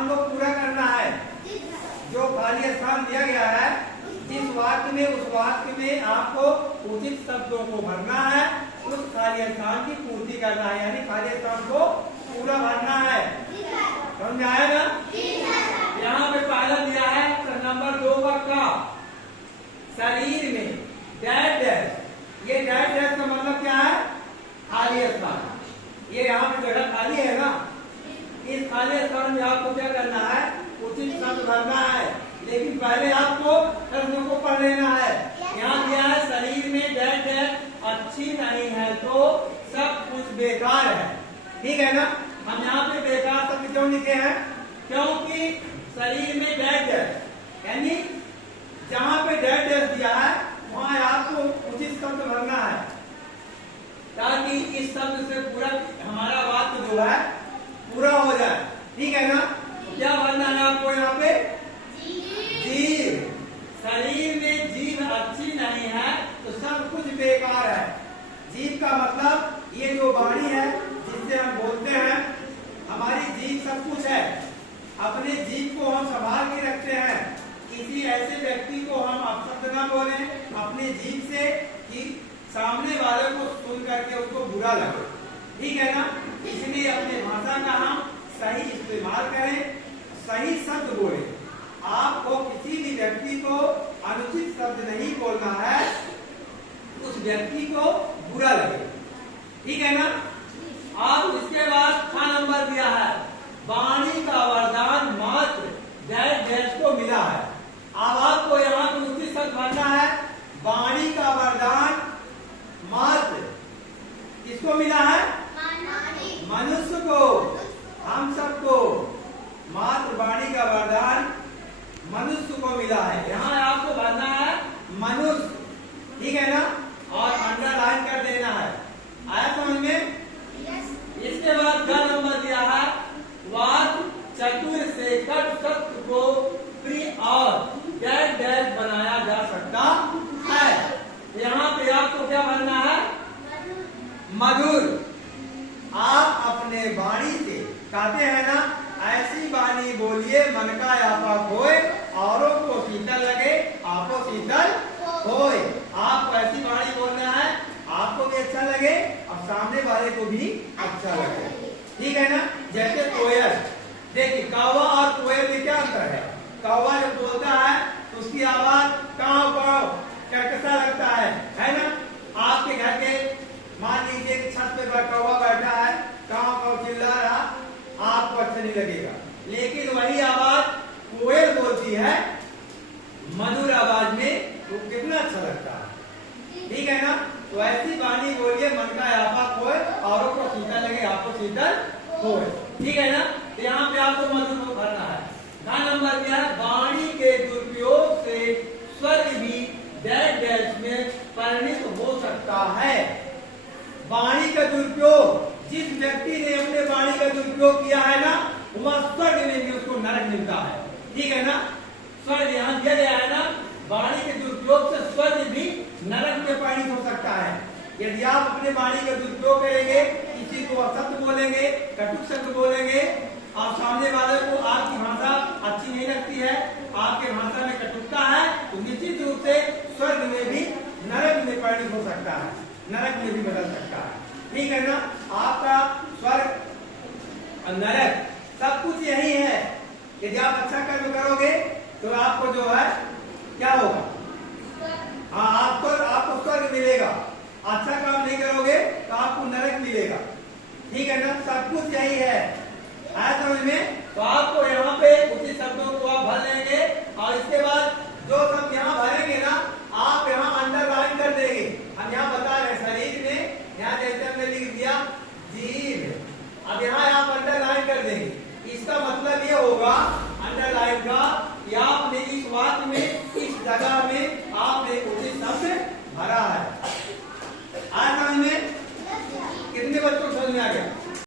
स्थान को पूरा करना है। जो खाली स्थान दिया गया है जिस वाक्य में, उस वाक्य में आपको उचित शब्दों को भरना है, उस खाली स्थान की पूर्ति करना है, यानी खाली स्थान को पूरा भरना है। समझ में आया ना? यहाँ पे पहला दिया है नंबर 2 का शरीर में डैश डैश। ये डैश डैश का मतलब क्या है? खाली स्थान। ये यहाँ पे जगह खाली है ना, इस खाली स्थान में आपको क्या करना है? उचित शब्द भरना है। लेकिन पहले आपको शब्दों को पढ़ लेना है। यहाँ दिया है शरीर में डैश डैश अच्छी नहीं है तो सब कुछ बेकार है। ठीक है ना? हम यहाँ पे बेकार शब्द क्यों लिखे हैं? क्योंकि शरीर में डैश डैश, यानी जहाँ पे डैश डैश दिया है वहाँ आपको उचित शब्द भरना है, ताकि इस शब्द से पूरा हमारा वाक्य जो है पूरा हो जाए। ठीक है ना? क्या भरना है आपको यहाँ पे? जीव। शरीर में जीव अच्छी नहीं है तो सब कुछ बेकार है। जीव का मतलब ये जो वाणी है जिससे हम बोलते हैं, हमारी जीव सब कुछ है। अपने जीव को हम संभाल के रखते हैं। किसी ऐसे व्यक्ति को हम अपशब्द ना बोले अपने जीव से कि सामने वाले को सुन करके उसको बुरा लगे। ठीक है ना? इसलिए अपने भाषा का हम सही इस्तेमाल करें, सही शब्द बोले। आपको किसी भी व्यक्ति को अनुचित शब्द नहीं बोलना है, उस व्यक्ति को बुरा लगे। ठीक है ना? अब इसके बाद खा नंबर दिया है वाणी का वरदान मात्र डैश डैश को मिला है। अब आपको यहाँ पे उचित शब्द भरना है। वाणी का वरदान मात्र किसको मिला है? मनुष्य को, हम सबको। मात्र वाणी का वरदान मनुष्य को मिला है। यहाँ आपको भरना है मनुष्य। ठीक है ना? और अंडरलाइन कर देना है। आया समझ में? इसके बाद ग नंबर दिया है वाक चतुर से कट सत्य को प्रिय और डैश डैश बनाया जा सकता है। यहाँ पे आपको क्या भरना है? मधुर। आप अपने वाणी से कहते हैं ना, ऐसी वाणी बोलिए मन का यापा खोए, औरों को शीतल लगे आपको शीतल होए। आपको ऐसी वाणी बोलना है, आपको भी अच्छा लगे और सामने वाले को भी अच्छा लगे। ठीक है ना? जैसे कोयल, देखिए कौवा और कोयल में क्या अंतर है? कौवा जब बोलता है तो उसकी आवाज काव काव कैसा लगता है ना? आपके घर के मान लीजिए छत पे कौवा बैठा है, काव काव चिल्ला रहा, आपको अच्छा नहीं लगेगा। लेकिन वही आवाज कोयल बोलती है मधुर आवाज में, तो कितना अच्छा लगता है। ठीक है ना? तो ऐसी वाणी बोलिए मन का यापा खोए, औरों को शीतल लगे आपको शीतल होए। ठीक है ना? तो यहाँ पे आपको मधुर को भरना है। गा नंबर क्या है? वाणी के दुरुपयोग से स्वर्ग भी डैश डैश में परिणित हो सकता है। वाणी का दुरुपयोग, जिस व्यक्ति ने अपने वाणी का दुरुपयोग किया है ना, वह स्वर्ग में भी उसको नरक मिलता है। ठीक है ना? स्वर्ग यहाँ दिया गया है ना, वाणी के दुरुपयोग से स्वर्ग भी नरक में परिणित हो सकता है। यदि आप अपने वाणी का दुरुपयोग करेंगे, किसी को अपशब्द बोलेंगे, कटुक शब्द बोलेंगे और सामने वाले को आपकी भाषा अच्छी नहीं लगती है, आपके भाषा में कटुकता है, तो निश्चित रूप से स्वर्ग में भी नरक में परिणित हो सकता है, नरक में भी बदल सकता है। ठीक है ना? आपका स्वर्ग और नरक सब कुछ यही है। यदि आप अच्छा कर्म करोगे तो आपको जो है क्या होगा? हाँ, आपको स्वर्ग मिलेगा। अच्छा काम नहीं करोगे तो आपको नरक मिलेगा। ठीक है ना? सब कुछ यही है। आया समझ में? तो आपको यहाँ पे उचित शब्दों को आप भर लेंगे और इसके बाद